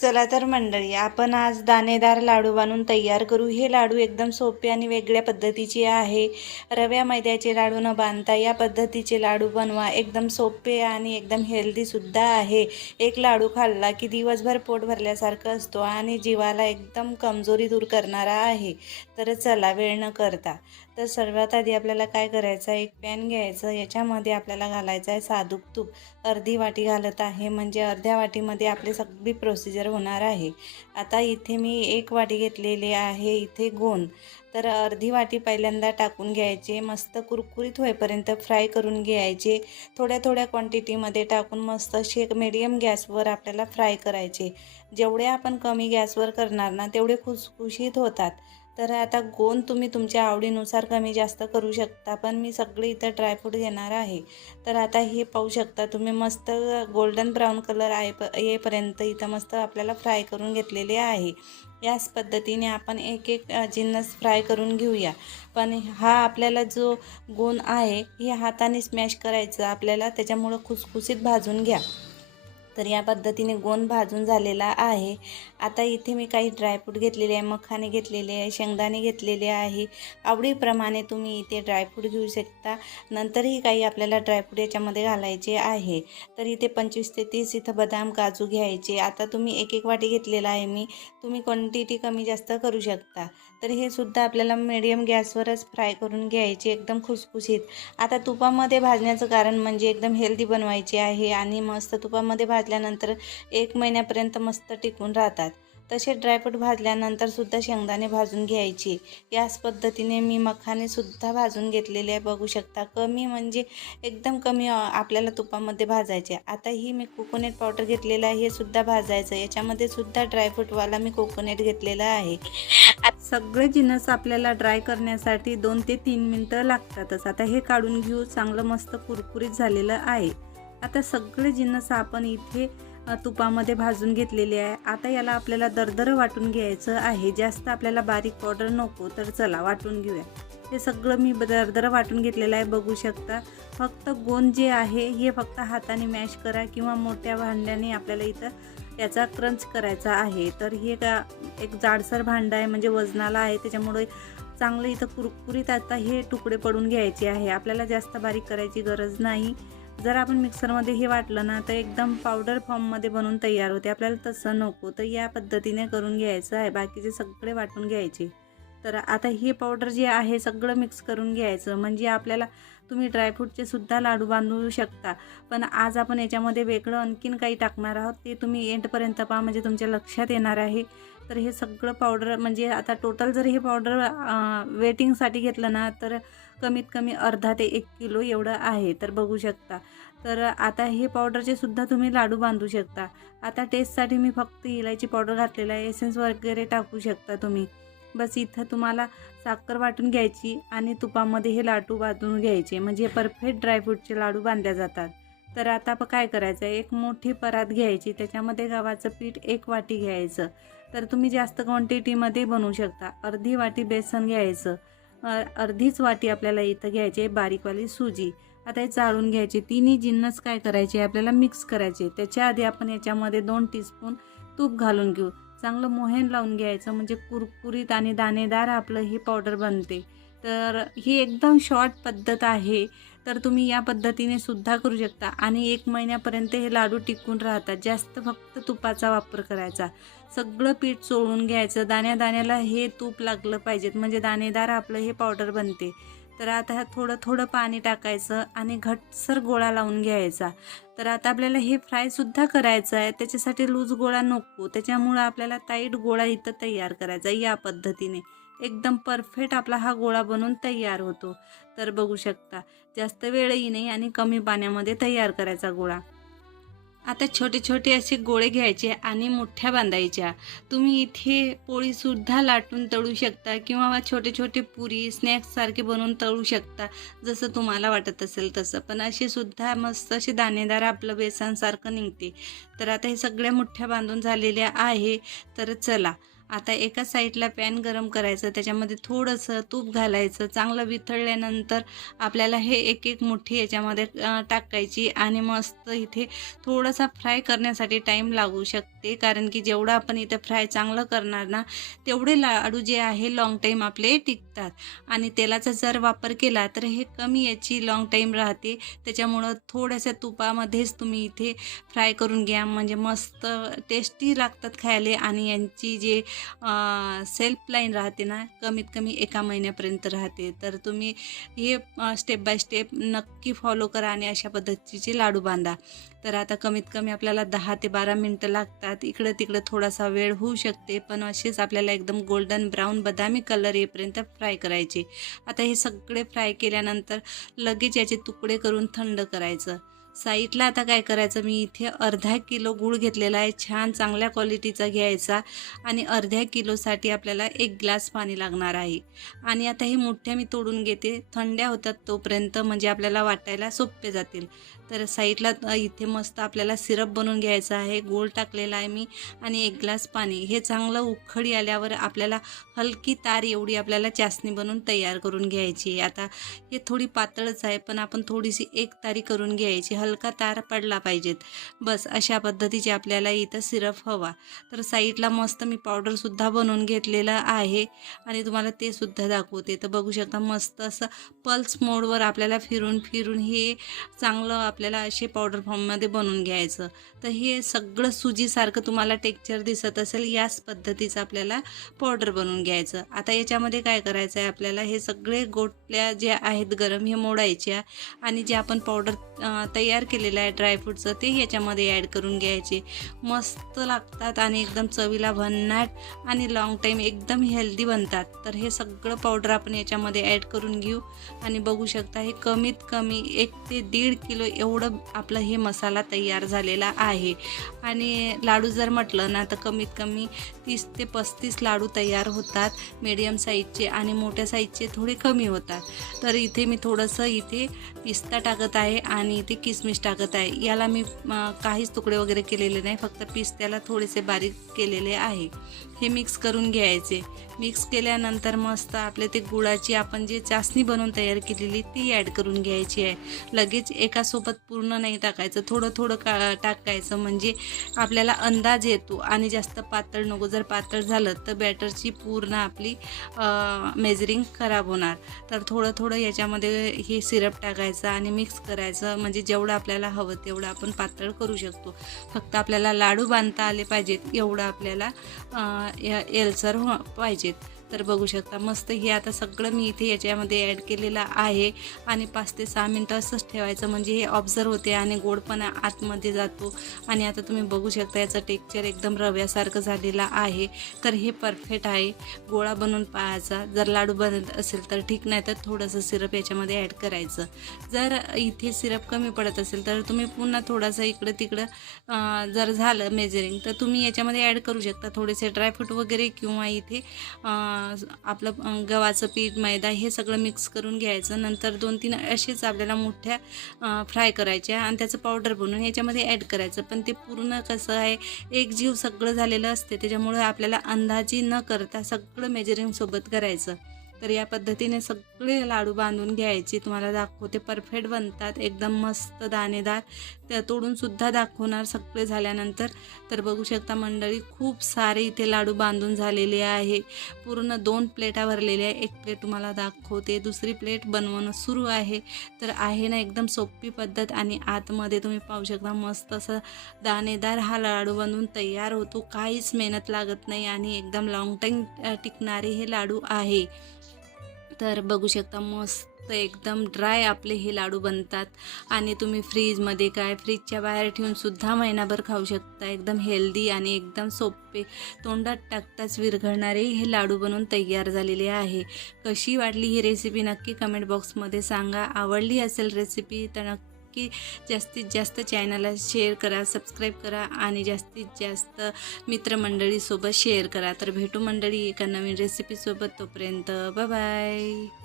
चला तर मंडळी, आपण आज दाणेदार लाडू बनवून तयार करू। हे लाडू एकदम सोपे आणि वेगळ्या पद्धतीचे आहे। रव्या मैद्याचे लाडू न बांधता या पद्धतीचे लाडू बनवा। एकदम सोपे आणि एकदम हेल्दी सुद्धा आहे। एक लाडू खाल्ला की दिवसभर पोट भरल्यासारखं असतो आणि जीवाला एकदम कमजोरी दूर करणारा आहे। तर चला वेळ न करता, तर सर्वात आधी आपल्याला काय करायचं, एक पॅन घ्यायचं। याच्यामध्ये आपल्याला घालायचं आहे साधूक तूप। अर्धी वाटी घालत आहे, म्हणजे अर्ध्या वाटीमध्ये आपली सगळी प्रोसिजर होणार आहे। आता इथे मी एक वाटी घेतलेली आहे इथे गोंद। तर अर्धी वाटी पहिल्यांदा टाकून घ्यायचे, मस्त कुरकुरीत होईपर्यंत फ्राय करून घ्यायचे। थोड्या थोड्या क्वांटिटीमध्ये टाकून मस्त असे मीडियम गॅसवर आपल्याला फ्राय करायचे। जेवढे आपण कमी गॅसवर करणार ना तेवढे खुसखुशीत होतात। तर आता गोंद तुम्ही तुमच्या आवडीनुसार कमी जास्त करू शकता, पण मी सगळे इथं ड्रायफ्रूट घेणार आहे। तर आता हे पाहू शकता तुम्ही, मस्त गोल्डन ब्राऊन कलर येईपर्यंत इथं मस्त आपल्याला फ्राय करून घेतलेले आहे। याच पद्धतीने आपण एक एक जिन्नस फ्राय करून घेऊया। पण हा आपल्याला जो गोंद आहे हे हाताने स्मॅश करायचं आपल्याला, त्याच्यामुळं खुसखुशीत भाजून घ्या। तर या पद्धतीने गोंद भाजून झालेला आहे। आता इथे मी काही ड्रायफ्रूट घेतलेले आहे, मखाने घेतलेले आहे, शेंगदाणे घेतलेले आहे। आवडीप्रमाणे तुम्ही इथे ड्रायफ्रूट घेऊ शकता। नंतरही काही आपल्याला ड्रायफ्रूट याच्यामध्ये घालायचे आहे। तर इथे 25 ते 30 इथं बदाम काजू घ्यायचे। आता तुम्ही एक एक वाटी घेतलेला आहे मी, तुम्ही क्वांटिटी कमी जास्त करू शकता। तर हे सुद्धा आपल्याला मीडियम गॅसवरच फ्राय करून घ्यायचे, एकदम खुसखुशीत। आता तुपामध्ये भाजण्याचं कारण म्हणजे एकदम हेल्दी बनवायचे आहे आणि मस्त तुपामध्ये भाजल्यानंतर 1 महिन्यापर्यंत मस्त टिकून राहतात। तसे ड्रायफ्रूट भाजल्यानंतर सुद्धा शेंगदाणे भाजून घ्यायचे। याच पद्धतीने मी मखाने सुद्धा भाजून घेतलेले आहे, बघू शकता। कमी म्हणजे एकदम कमी आपल्याला तुपामध्ये भाजायचे। आता ही मी कोकोनट पावडर घेतलेला आहे, हे सुद्धा भाजायचं। याच्यामध्ये सुद्धा ड्रायफ्रूटवाला मी कोकोनट घेतलेला आहे। सगळे जिन्नस आपल्याला ड्राय करण्यासाठी 2 ते 3 मिनिटं लागतातच। आता हे काढून घेऊ, चांगलं मस्त कुरकुरीत झालेलं आहे। आता सगळे जिन्नस आपण इथे तुपामध्ये भाजून घेतलेले आहे। आता याला आपल्याला दरदर वाटून घ्यायचं आहे, जास्त आपल्याला बारीक पावडर नको। तर चला वाटून घेऊया। हे सगळं मी दरदर वाटून घेतलेलं आहे, बघू शकता। फक्त गोंद जे आहे हे फक्त हाताने मॅश करा किंवा मोठ्या भांड्याने आपल्याला इथं याचा क्रंच करायचा आहे। तर हे एक जाडसर भांडं आहे, म्हणजे वजनाला आहे, त्याच्यामुळे चांगलं इथं कुरकुरीत आता हे तुकडे पडून घ्यायचे आहे। आपल्याला जास्त बारीक करायची गरज नाही। जर आपण मिक्सरमध्ये हे वाटलं ना तर एकदम पावडर फॉर्ममध्ये बनवून तयार होते, आपल्याला तसं नको। तर या पद्धतीने करून घ्यायचं आहे, बाकीचे सगळे वाटून घ्यायचे। तर आता हे पावडर जे आहे सगळं मिक्स करून घ्यायचं, म्हणजे आपल्याला तुम्ही ड्रायफ्रूटचे सुद्धा लाडू बांधू शकता। पण आज आपण याच्यामध्ये वेगळं आणखीन काही टाकणार आहोत, ते तुम्ही एंडपर्यंत पहा, म्हणजे तुमच्या लक्षात येणार आहे। तर हे सगळं पावडर म्हणजे आता टोटल जर हे पावडर वेटिंगसाठी घेतलं ना तर कमीत कमी अर्धा ते 1 किलो एवढं आहे, तर बघू शकता। तर आता हे पावडरचे सुद्धा तुम्ही लाडू बांधू शकता। आता टेस्टसाठी मी फक्त इलायची पावडर घातलेला आहे, एसेन्स वगैरे टाकू शकता तुम्ही। बस इथं तुम्हाला साखर वाटून घ्यायची आणि तुपामध्ये हे लाडू बांधून घ्यायचे, म्हणजे परफेक्ट ड्रायफ्रूटचे लाडू बांधले जातात। तर आता काय करायचं आहे, एक मोठी परात घ्यायची, त्याच्यामध्ये गव्हाचं पीठ 1 वाटी घ्यायचं। तर तुम्ही जास्त क्वांटिटीमध्ये बनवू शकता। अर्धी वाटी बेसन घ्यायचं, अर्धीच वाटी आपल्याला इथं घ्यायची बारीकवाली सुजी। आता हे चाळून घ्यायचे। तिन्ही जिन्नस काय करायचे आपल्याला मिक्स करायचे। त्याच्या आधी आपण याच्यामध्ये 2 टीस्पून तूप घालून घेऊ, चांगलं मोहन लावून घ्यायचं, म्हणजे कुरकुरीत आणि दाणेदार आपलं हे पावडर बनते। तर ही एकदम शॉर्ट पद्धत आहे, तर तुम्ही या पद्धतीने सुद्धा करू शकता आणि 1 महिन्यापर्यंत हे लाडू टिकून राहतात। जास्त फक्त तुपाचा वापर करायचा। सगळं पीठ चोळून घ्यायचं, दाण्या दाण्याला हे तूप लागलं पाहिजेत, म्हणजे दाणेदार आपलं हे पावडर बनते। तर आता थोडं थोडं पाणी टाकायचं आणि घट्टसर गोळा लावून घ्यायचा। तर आता आपल्याला हे फ्रायसुद्धा करायचं आहे, त्याच्यासाठी लूज गोळा नको, त्याच्यामुळं आपल्याला टाईट गोळा इथं तयार करायचा। या पद्धतीने एकदम परफेक्ट आपला हा गोळा बनून तयार होतो। तर बघू शकता, जास्त वेळही नाही आणि कमी पाण्यामध्ये तयार करायचा गोळा। आता छोटे छोटे असे गोळे घ्यायचे आणि मुठ्ठ्या बांधायच्या। तुम्ही इथे पोळीसुद्धा लाटून तळू शकता किंवा छोटे छोटे पुरी स्नॅक्ससारखे बनवून तळू शकता, जसं तुम्हाला वाटत असेल तसं। पण असे सुद्धा मस्त असे दाणेदार आपलं बेसनसारखं निघते। तर आता हे सगळ्या मुठ्ठ्या बांधून झालेल्या आहे। तर चला आता एका साईडला पॅन गरम करायचं, त्याच्यामध्ये थोडंसं तूप घालायचं, चांगलं वितळल्यानंतर आपल्याला हे एक एक मुठ्ठी याच्यामध्ये टाकायची आणि मस्त इथे थोडासा फ्राय करण्यासाठी टाईम लागू शकते, कारण की जेवढं आपण इथे फ्राय चांगलं करणार ना तेवढे लाडू जे आहे लॉंग टाईम आपले टिकतात. आणि तेलाचा जर वापर केला तर हे कमी याची लॉंग टाईम राहते, त्याच्यामुळं थोड्याशा तुपामध्येच तुम्ही इथे फ्राय करून घ्या, म्हणजे मस्त टेस्टी लागतात खायला आणि यांची जे सेल्फ लाईन राहते ना कमीत कमी 1 महिन्यापर्यंत राहते. तर तुम्ही हे स्टेप बाय स्टेप नक्की फॉलो करा आणि अशा पद्धतीचे लाडू बांधा. तर आता कमीत कमी आपल्याला 10 ते 12 मिनटं लागतात. इकडं तिकडं थोडासा वेळ होऊ शकते, पण असेच आपल्याला एकदम गोल्डन ब्राऊन बदामी कलर येईपर्यंत फ्राय करायचे. आता हे सगळे फ्राय केल्यानंतर लगेच याचे तुकडे करून थंड करायचं. साईडला आता काय करायचं, मी इथे अर्धा किलो गूळ घेतलेला आहे, छान चांगल्या क्वालिटीचा घ्यायचा आणि अर्ध्या किलोसाठी आपल्याला 1 ग्लास पाणी लागणार आहे. आणि आता हे मोठ्या मी तोडून घेते, थंड्या होतात तोपर्यंत, म्हणजे आपल्याला वाटायला सोपे जातील. तर साईडला इथे मस्त आपल्याला सिरप बनवून घ्यायचा आहे. गूळ टाकलेला आहे मी आणि 1 ग्लास पाणी. हे चांगलं उखळी आल्यावर आपल्याला हलकी तार एवढी आपल्याला चासणी बनवून तयार करून घ्यायची. आता हे थोडी पातळच आहे, पण आपण थोडीशी एक तारी करून घ्यायची, हलका तार पडला पाहिजेत. बस अशा पद्धतीचे आपल्याला इथं सिरप हवा. तर साईडला मस्त मी पावडरसुद्धा बनवून घेतलेलं आहे आणि तुम्हाला ते सुद्धा दाखवते. तर बघू शकता मस्त असं पल्स मोडवर आपल्याला फिरून फिरून हे चांगलं आपल्याला असे पावडर फॉर्ममध्ये बनवून घ्यायचं. तर हे सगळं सुजीसारखं तुम्हाला टेक्स्चर दिसत असेल, याच पद्धतीचं आपल्याला पावडर बनवून घ्यायचं. आता याच्यामध्ये काय करायचं आहे, आपल्याला हे सगळे गोटल्या जे आहेत गरम हे मोडायच्या आणि जे आपण पावडर तयार केलेलं आहे ड्रायफ्रूटचं ते याच्यामध्ये ॲड करून घ्यायचे. मस्त लागतात आणि एकदम चवीला भन्नाट आणि लॉंग टाईम एकदम हेल्दी बनतात. तर हे सगळं पावडर आपण याच्यामध्ये ॲड करून घेऊ आणि बघू शकता हे कमीत कमी 1 ते 1.5 किलो एवढं आपलं हे मसाला तयार झालेला आहे. आणि लाडू जर म्हटलं ना तर कमीत कमी 30 ते 35 लाडू तयार होतात, मीडियम साईजचे, आणि मोठ्या साईजचे थोडे कमी होतात. तर इथे मी थोडंसं इथे पिस्ता टाकत आहे आणि इथे किसमिस टाकत आहे. याला मी काहीच तुकडे वगैरे केलेले नाही, फक्त पिस्त्याला थोडेसे बारीक केलेले आहे. हे मिक्स करून घ्यायचे. मिक्स केल्यानंतर मस्त आपले ते गुळाची आपण जे चासणी बनवून तयार केलेली ती ॲड करून घ्यायची आहे. लगेच एकासोबत पूर्ण नाही टाकायचं, थोडं थोडं टाकायचं, म्हणजे आपल्याला अंदाज येतो आणि जास्त पातळ नको. जर पातळ झालं तर बॅटरची पूर्ण आपली मेजरिंग खराब होणार. तर थोडं थोडं याच्यामध्ये हे सिरप टाकायचं आणि मिक्स करायचं, म्हणजे जेवढं आपल्याला हवं तेवढं आपण पातळ करू शकतो. फक्त आपल्याला लाडू बांधता आले पाहिजेत एवढं आपल्याला एलसर पाहिजेत. तर बघू शकता मस्त हे आता सगळं मी इथे याच्यामध्ये ॲड केलेलं आहे आणि 5 ते 6 मिनटं असंच ठेवायचं, म्हणजे हे ऑब्झर्व होते आणि गोडपणा आतमध्ये जातो. आणि आता तुम्ही बघू शकता याचं टेक्स्चर एकदम रव्यासारखं झालेलं आहे. तर हे परफेक्ट आहे. गोळा बनवून पाहायचा, जर लाडू बनत असेल तर ठीक, नाही तर थोडंसं सिरप याच्यामध्ये ॲड करायचं. जर इथे सिरप कमी पडत असेल तर तुम्ही पुन्हा थोडंसं इकडं तिकडं जर झालं मेजरिंग तर तुम्ही याच्यामध्ये ॲड करू शकता थोडेसे ड्रायफ्रूट वगैरे, किंवा इथे आपलं गव्हाचं पीठ, मैदा हे सगळं मिक्स करून घ्यायचं. नंतर 2-3 असेच आपल्याला मोठ्या फ्राय करायच्या आणि त्याचं पावडर बनवून याच्यामध्ये ॲड करायचं. पण ते पूर्ण कसं आहे, एक जीव सगळं झालेलं असते, त्याच्यामुळे आपल्याला अंदाजी न करता सगळं मेजरिंगसोबत करायचं. तर या पद्धतीने सगळे लाडू बांधून घ्यायचे. तुम्हाला दाखवते, परफेक्ट बनतात, एकदम मस्त दाणेदार. त्या तोडूनसुद्धा दाखवणार सगळे झाल्यानंतर. तर बघू शकता मंडळी, खूप सारे इथे लाडू बांधून झालेले आहे. पूर्ण 2 प्लेटा भरलेल्या आहे. एक प्लेट तुम्हाला दाखवते, दुसरी प्लेट बनवणं सुरू आहे. तर आहे ना एकदम सोपी पद्धत. आणि आतमध्ये तुम्ही पाहू शकता मस्त असं दाणेदार हा लाडू बनवून तयार होतो. काहीच मेहनत लागत नाही आणि एकदम लॉंग टाईम टिकणारे हे लाडू आहे. तर बघू शकता मस्त एकदम ड्राय आपले हे लाडू बनतात आणि तुम्ही फ्रीजमध्ये फ्रीजच्या बाहेर ठेवून सुद्धा महिनाभर खाऊ शकता. एकदम हेल्दी आणि एकदम सोपे, तोंडात टाकताच विरघळणारे हे लाडू बनवून तयार झालेले आहे. कशी वाटली ही रेसिपी नक्की कमेंट बॉक्समध्ये सांगा. आवडली असेल रेसिपी तर नक्की जास्तीत जास्त चॅनलला शेअर करा, सबस्क्राईब करा आणि जास्तीत जास्त मित्रमंडळीसोबत शेअर करा. तर भेटू मंडळी एका नवीन रेसिपीसोबत. तोपर्यंत बाय बाय.